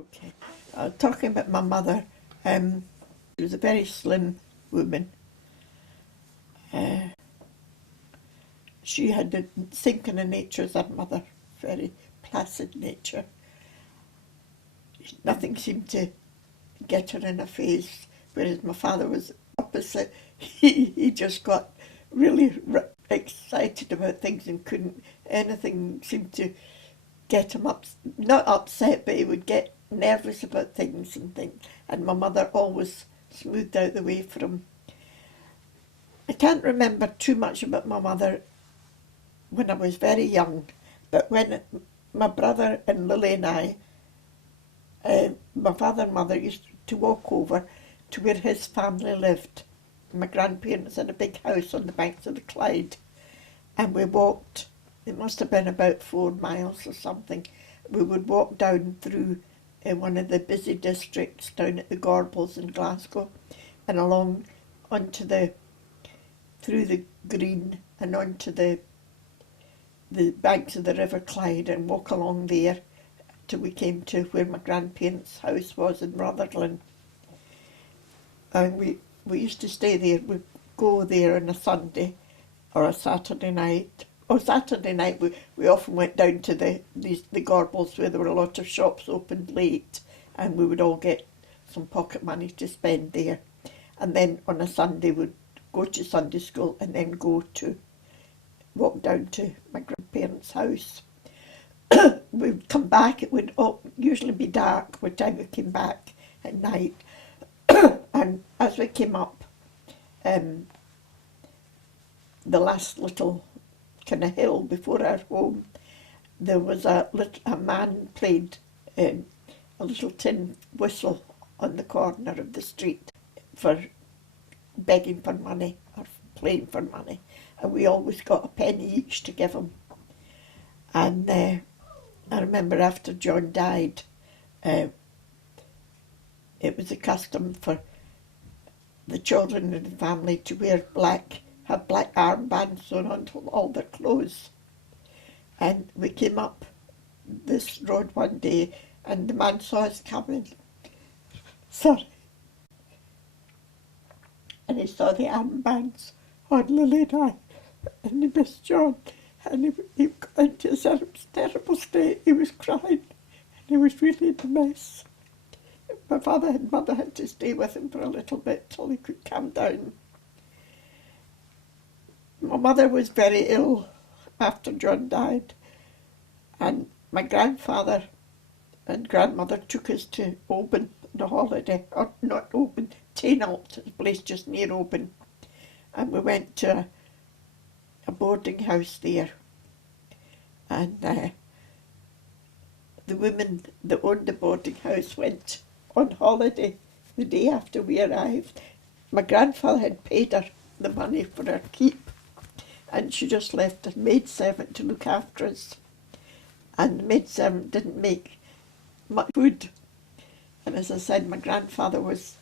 Okay. Talking about my mother, she was a very slim woman. She had the same kind of nature as her mother, very placid nature. Nothing seemed to get her in a phase, whereas my father was opposite. He just got really excited about things and couldn't, anything seemed to get him not upset, but he would get nervous about things and things. And my mother always smoothed out the way for him. I can't remember too much about my mother when I was very young, but when my brother and Lily and I, my father and mother used to walk over to where his family lived. My grandparents had a big house on the banks of the Clyde, and we walked, it must have been about 4 miles or something. We would walk down through one of the busy districts down at the Gorbals in Glasgow, and along through the green and onto the banks of the River Clyde, and walk along there till we came to where my grandparents' house was in Rutherglen. And we used to stay there. We'd go there on a Sunday or a Saturday night. Saturday night we often went down to the Gorbals, where there were a lot of shops opened late, and we would all get some pocket money to spend there. And then on a Sunday we'd go to Sunday school and then walk down to my grandparents' house. We'd come back, it would usually be dark by the time we came back at night. And as we came up the last little kind of hill before our home, there was a man played a little tin whistle on the corner of the street for begging for money or playing for money, and we always got a penny each to give him. And I remember after John died, it was a custom for the children in the family to have black armbands on all their clothes. And we came up this road one day, and the man saw us coming. Sorry. And he saw the armbands on Lily and I, and he missed John, and he got into a terrible state. He was crying, and he was really in a mess. My father and mother had to stay with him for a little bit till he could calm down. My mother was very ill after John died, and my grandfather and grandmother took us to Oban on a holiday, or not Oban, Tainault, a place just near Oban, and we went to a boarding house there, and the women that owned the boarding house went on holiday the day after we arrived. My grandfather had paid her the money for her keep, and she just left a maidservant to look after us. And the maidservant didn't make much food. And as I said, my grandfather was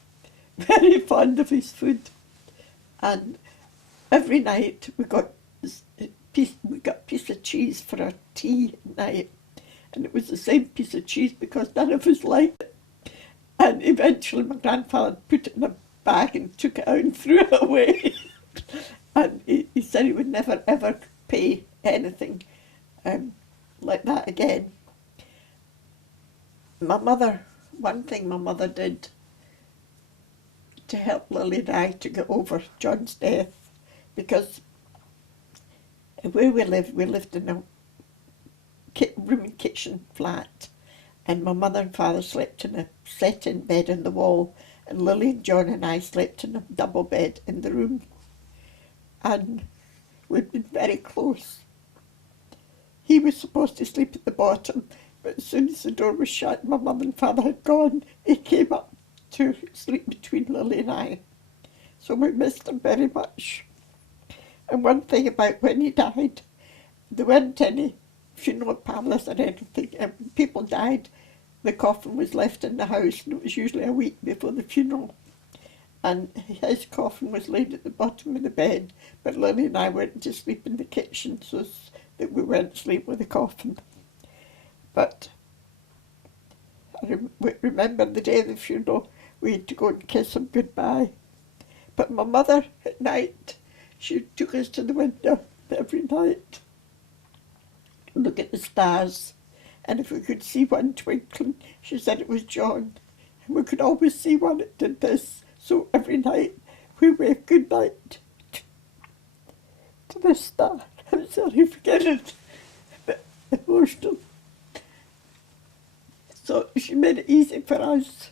very fond of his food. And every night we got a piece of cheese for our tea at night. And it was the same piece of cheese because none of us liked it. And eventually my grandfather put it in a bag and took it out and threw it away. And he said he would never ever pay anything like that again. One thing my mother did to help Lily and I to get over John's death, because where we lived in a room and kitchen flat, and my mother and father slept in a set-in bed on the wall, and Lily and John and I slept in a double bed in the room. And we'd been very close. He was supposed to sleep at the bottom, but as soon as the door was shut, my mum and father had gone, he came up to sleep between Lily and I. So we missed him very much. And one thing about when he died, there weren't any funeral parlours or anything. When people died, the coffin was left in the house, and it was usually a week before the funeral. And his coffin was laid at the bottom of the bed, but Lily and I went to sleep in the kitchen so that we weren't asleep with the coffin. But remember the day of the funeral, we had to go and kiss him goodbye. But my mother, at night, she took us to the window every night to look at the stars. And if we could see one twinkling, she said it was John. And we could always see one that did this. So every night we waved good night to the star. I'm sorry for getting a bit emotional. So she made it easy for us.